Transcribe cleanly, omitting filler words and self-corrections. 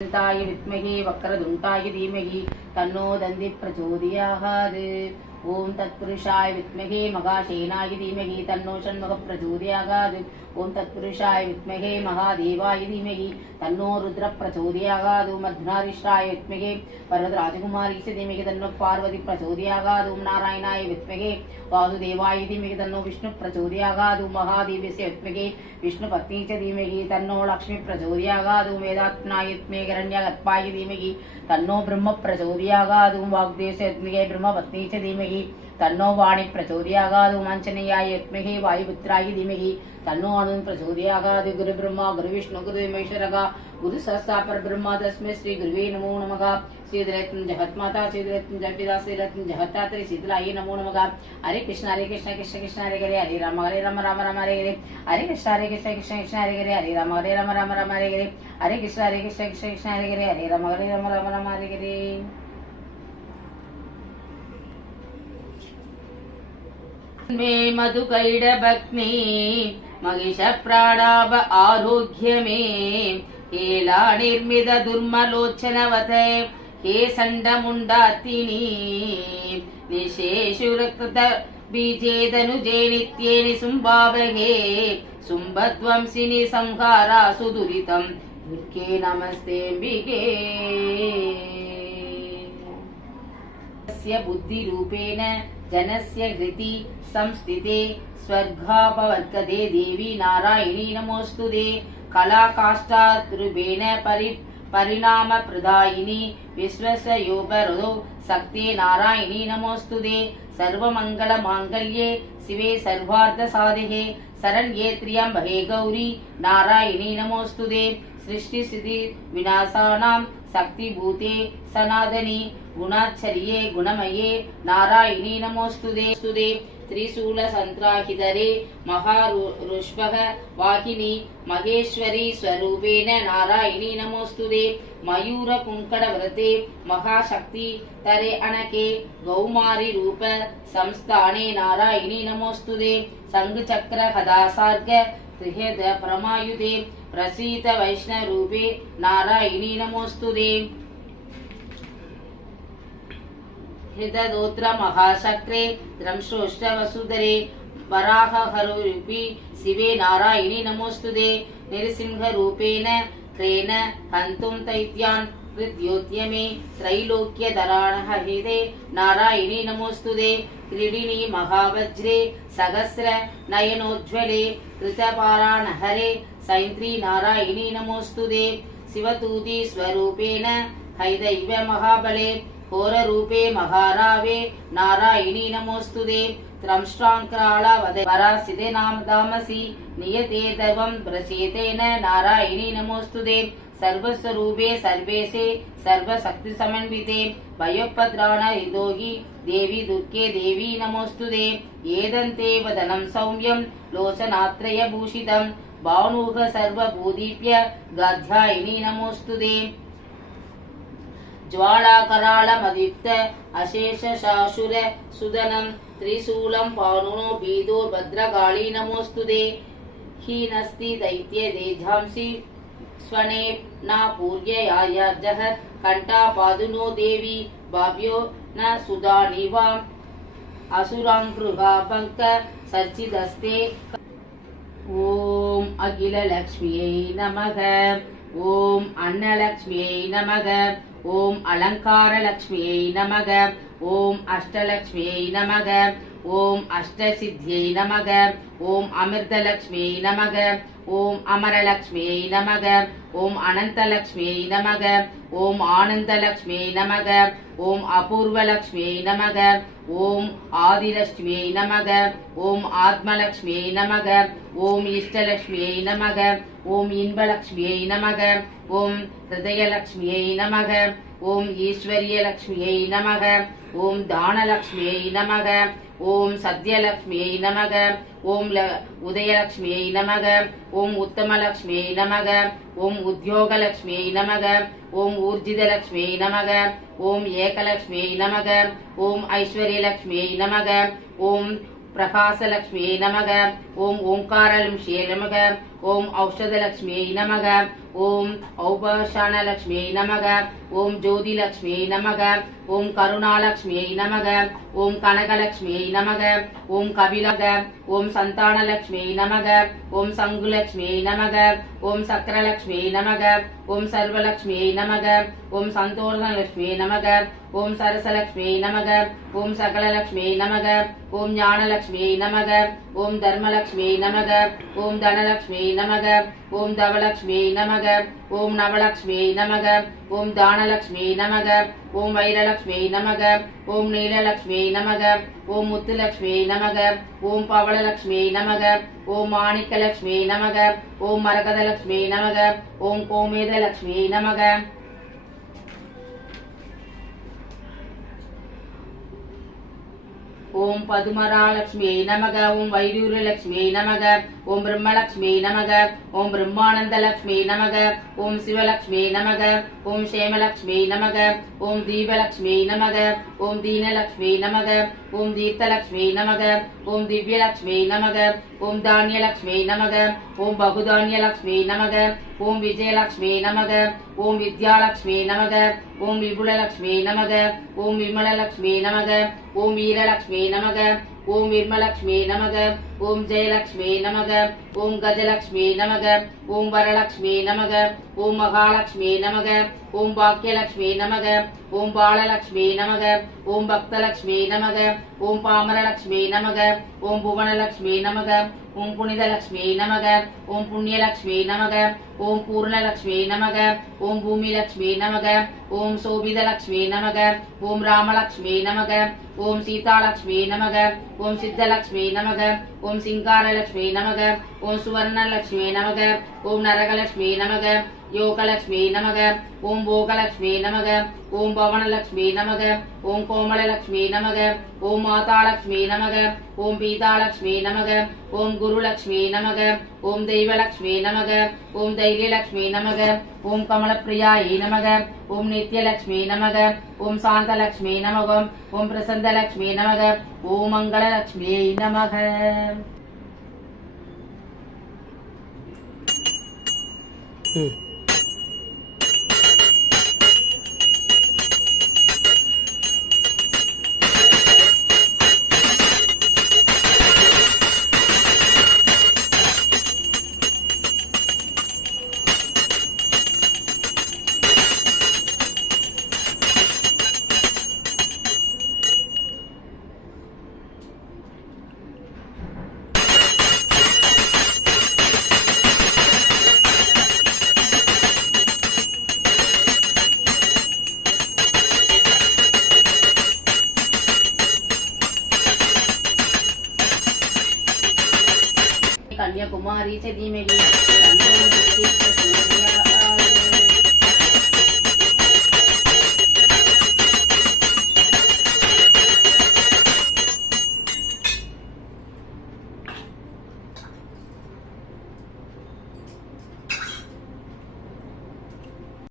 ताय विद्महे वक्रतुण्डाय धीमहि तन्नो दन्ति प्रचोदयात्। ओम तत्पुरुषाय विद्महे मघासेनाय धीमहि तन्नो षण्मुख प्रचोदयात्। ओम तत्पुरुषाय विद्महे महादेवाय धीमहि तन्नो रुद्र प्रचोदयात्। ओम अर्धनारीश्वराय विद्महे वरदराजकुमारी धीमहि तन्नो पार्वती प्रचोदयात्। ओम नारायणाय विद्महे वासुदेवाय धीमहि तन्नो विष्णु प्रचोदयात्। ओम महादेवस्य विद्महे विष्णुपत्नी च धीमहि तन्नो लक्ष्मी प्रचोदयात्। ओम वेदात्मनाय विद्महे हिरण्यगर्भाय धीमहि तन्नो ब्रह्म प्रचोदयात्। ओम वाग्देवस्य विद्महे ब्रह्मपत्नी च धीमहि तन्नो वाणी प्रचोदयात्। ओम आञ्जनेयाय विद्महे वायुपुत्राय धीमहि तन्नो अणुः प्रचोदयात्। गुरु ब्रह्मा गुरु विष्णु गुरु महेश्वरः गुरु सहस्रा परब्रह्म तस्मै श्री गुरुवे नमो नमः। श्रीरत्न जगन्माता श्रीरत्न जगपिता श्रीरत्न जगत्तात्री शीतलाय नमो नमः। हरे कृष्ण कृष्ण कृष्ण हरे हरे राम राम राम हरे हरे। हरे कृष्ण कृष्ण कृष्ण हरे हरे राम राम राम हरे हरे। हरे कृष्ण कृष्ण कृष्ण हरे हरे राम राम हरे हरे। मे मधुकैड भक्ति महिष प्राणाभ आरोग्य मे हेला निर्मित दुर्मलोचनवत हे संडमुंडातिनी निशेषु रक्त बीजेदनुजे नित्ये निसुम्भावहे सुम्भध्वंसिनि संहारा सुदुरितं दुर्गे नमस्तेऽम्बिके। बुद्धिरूपेण जनस्य हृति संस्थिते स्वर्गापवर्गदे देवी नारायणी नमोस्तुते। कलाकाष्ठाद्रूपेण परिणाम प्रदायिनी विश्वस्योपरो शक्ते नारायणी नमोस्तुते। सर्वमंगल मांगल्ये शिवे सर्वार्थ साधिके शरण्ये त्र्यंबके गौरी नारायणी नमोस्तुते। सृष्टि स्थिति विनाशानां शक्तिभूते सनातनी गुणाचर्ये गुणमये नारायणी नमोस्तुते। त्रिशूल संत्राहितरे महारुष्पः वाहिनी महेश्वरी स्वरूपेण नारायणी नमोस्तुते। मयूर कुंकड़व्रते महाशक्ति तरे अनके गौमारी रूप संस्थाने नारायणी नमोस्तुते। संघ चक्र कदासार्ग त्रिहेद प्रमायुते प्रसीत वैष्णव रूपे नारायणी नमोस्तुते। हृदोत्र महाशक्रे द्रंश्रोष्ट वसुधरे वराहरूपी शिवे नारायणी नमोस्तुते। नृसिंह रूपेण क्रेन हन्तुं दैत्यान् कृद्योद्यमे त्रैलोक्यधराणहृदे नारायणी नमोस्तुते। क्रीडिनी महावज्रे सहस्र नयनोज्ज्वले कृतपाराणहरे सैन्त्री नारायणी नमोस्तुते। शिवतूती स्वरूपेण हैदैव महाबले घोररूपे महारावे नारायणी नमोस्तुते। त्रंष्ट्रांक्राळवदे वरासिते नाम दामसी नियते दवं प्रसीतेन नारायणी नमोस्तुते। सर्वस्वरूपे सर्वेशे सर्वशक्ति समन्विते भयोपद्राण हृदोगी देवी दुर्गे देवी नमोस्तुते। एदन्ते वदनं सौम्यं लोचनात्रय भूषितं भानुः सर्वभूदीप्य गाध्यायिनी नमोस्तुते। ज्वालाकराळमदीप्त अशेष शाशुर सुदनं त्रिशूलं पाणुनो भीदो भद्रकाली नमोस्तुते। हीनस्ति दैत्य देजांसि स्वने न पूर्ययाजः कंठापादुनो देवी भाव्यो न सुधानिवाम् असुरांगृहापंक सर्चिदस्ते। ओम अखिल लक्ष्म्यै नमः। ओम अन्नलक्ष्म्यै नमः। ओम अलंकार लक्ष्म्यै नमः। ओम अष्टलक्ष्म्यै नमः। ओम अष्टसिद्ध्यै नमः। ओम अमृतलक्ष्म्यै नमः। ओम अमरलक्ष्म्यै नमः। ओम अनंतलक्ष्म्यै नमः। ओम आनंदलक्ष्म्यै नमः। ओम अपूर्वलक्ष्म्यै नमः। ओम आदिलक्ष्म्यै नमः। ओम आत्मलक्ष्म्यै नमः। ओम इष्टलक्ष्म्यै नमः। ओम इन्बलक्ष्म्यै नमः। ओम हृदयलक्ष्म्यै नमः। ओम ईश्वर्यलक्ष्म्यै नमः। ओम दानलक्ष्म्यै नमः। ओम सद्यलक्ष्म्यै नमः। ओम उदयलक्ष्म्यै नमः। ओम उत्तमलक्ष्म्यै नमः। ओम उद्योगलक्ष्म्यै नमः। ओम ऊर्जितलक्ष्म्यै नमः। ओम एकलक्ष्म्यै नमः। ओम ऐश्वर्यलक्ष्म्यै नमः। ओम प्रकाशलक्ष्म्यै नमः। ओम ओंकारलक्ष्म्यै नमः। ஓம் ஔஷதலக்ஷ்மியை நமக. ஓம் ஔபசானலக்ஷ்மியை நமக. ஓம் ஜோதிலக்ஷ்மியை நமக. ஓம் கருணாலக்ஷ்மியை நமக. ஓம் கனகலக்ஷ்மியை நமக. ஓம் கபிலக. ஓம் சந்தானலக்ஷ்மியை நமக. ஓம் சங்குலக்ஷ்மியை நமக. ஓம் சக்கரலக்ஷ்மியை நமக. ஓம் சர்வலக்ஷ்மியை நமக. ஓம் சந்தோஷலக்ஷ்மியை நமக. ஓம் சரசலக்ஷ்மியை நமக. ஓம் சகலலக்ஷ்மியை நமக. ஓம் ஞானலக்ஷ்மியை நமக. ஓம் தர்மலக்ஷ்மியை நமக. ஓம் தனலக்ஷ்மியை நமக. ஓம் தவலக்ஷ்மியை நமக. ஓம் நவலக்ஷ்மியை நமக. ஓம் தானலக்ஷ்மியை நமக. ஓம் வைரலக்ஷ்மியை நமக. ஓம் நீலலக்ஷ்மியை நமக. ஓம் முத்துலக்ஷ்மியை நமக. ஓம் பவளலக்ஷ்மியை நமக. ஓம் மாணிக்கலக்ஷ்மியை நமக. ஓம் மரகதலக்ஷ்மியை நமக. ஓம் கோமேதலக்ஷ்மியை நமக. ஓம் பதுமராலக்ஷ்மியை நமக. ஓம் வைடூரியலக்ஷ்மியை நமக. ஓம் பிரம்மலக்ஷ்மியை நமக. ஓம் பிரம்மானந்தலக்ஷ்மியை நமக. ஓம் சிவலக்ஷ்மியை நமக. ஓம் சேமலக்ஷ்மியை நமக. ஓம் தீபலக்ஷ்மியை நமக. ஓம் தீனலக்ஷ்மியை நமக. ஓம் தீர்த்தலக்ஷ்மியை நமக. ஓம் திவ்யலக்ஷ்மியை நமக. ஓம் தானியலக்ஷ்மியை நமக. ஓம் பகுதானியலக்ஷ்மியை நமக. ஓம் விஜயலக்ஷ்மியை நமக. ஓம் வித்யாலக்ஷ்மியை நமக. ஓம் விபுலலக்ஷ்மியை நமக. ஓம் விமலலக்ஷ்மியை நமக. ஓம் வீரலக்ஷ்மியை நமக. ஓம் விர்மலக்ஷ்மியை நமக. ஓம் ஜெயலக்ஷ்மியை நமக. ஓம் கஜலக்ஷ்மியை நமக. ஓம் வரலக்ஷ்மியை நமக. ஓம் மகாலட்சுமியை நமக. ஓம் பாக்கியலக்ஷ்மியை நமக. ஓம் பாலலக்ஷ்மியை நமக. ஓம் பக்தலக்ஷ்மியை நமக. ஓம் பாமரலக்ஷ்மியை நமக. ஓம் புவனலக்ஷ்மியை நமக. ஓம் புனிதலக்ஷ்மியை நமக. ஓம் புண்ணியலக்ஷ்மியை நமக. ஓம் பூர்ணலக்ஷ்மியை நமக. ஓம் பூமிலக்ஷ்மியை நமக. ஓம் சோபிதலக்ஷ்மியை நமக. ஓம் ராமலக்ஷ்மியை நமக. ஓம் சீதாலக்ஷ்மியை நமக. ஓம் சித்தலக்ஷ்மியை நமக. ஓம் சிங்காரலக்ஷ்மியை நமக. ஓம் சுவர்ணலக்ஷ்மியை நமக. ஓம் நரகலக்ஷ்மியை நமக. யோகலக்ஷ்மியை நமக. ஓம் போகலக்ஷ்மியை நமக. ஓம் பவனலக்ஷ்மியை நமக. ஓம் கோமலலக்ஷ்மியை நமக. ஓம் மாதாலக்ஷ்மியை நமக. ஓம் பீதாலக்ஷ்மியை நமக. ஓம் குருலக்ஷ்மியை நமக. ஓம் தெய்வலக்ஷ்மியை நமக. ஓம் தைரியலக்ஷ்மியை நமக. ஓம் கமலப்பிரியாயை நமக. ஓம் நித்யலக்ஷ்மியை நமக. ஓம் சாந்தலக்ஷ்மியை நமக. ஓம் பிரசந்தலக்ஷ்மியை நமக. ஓம் மங்களலக்ஷ்மியை நமக. कन्याकुमारी से धीमहि तन्नो विद्युत् प्रचोदयात्।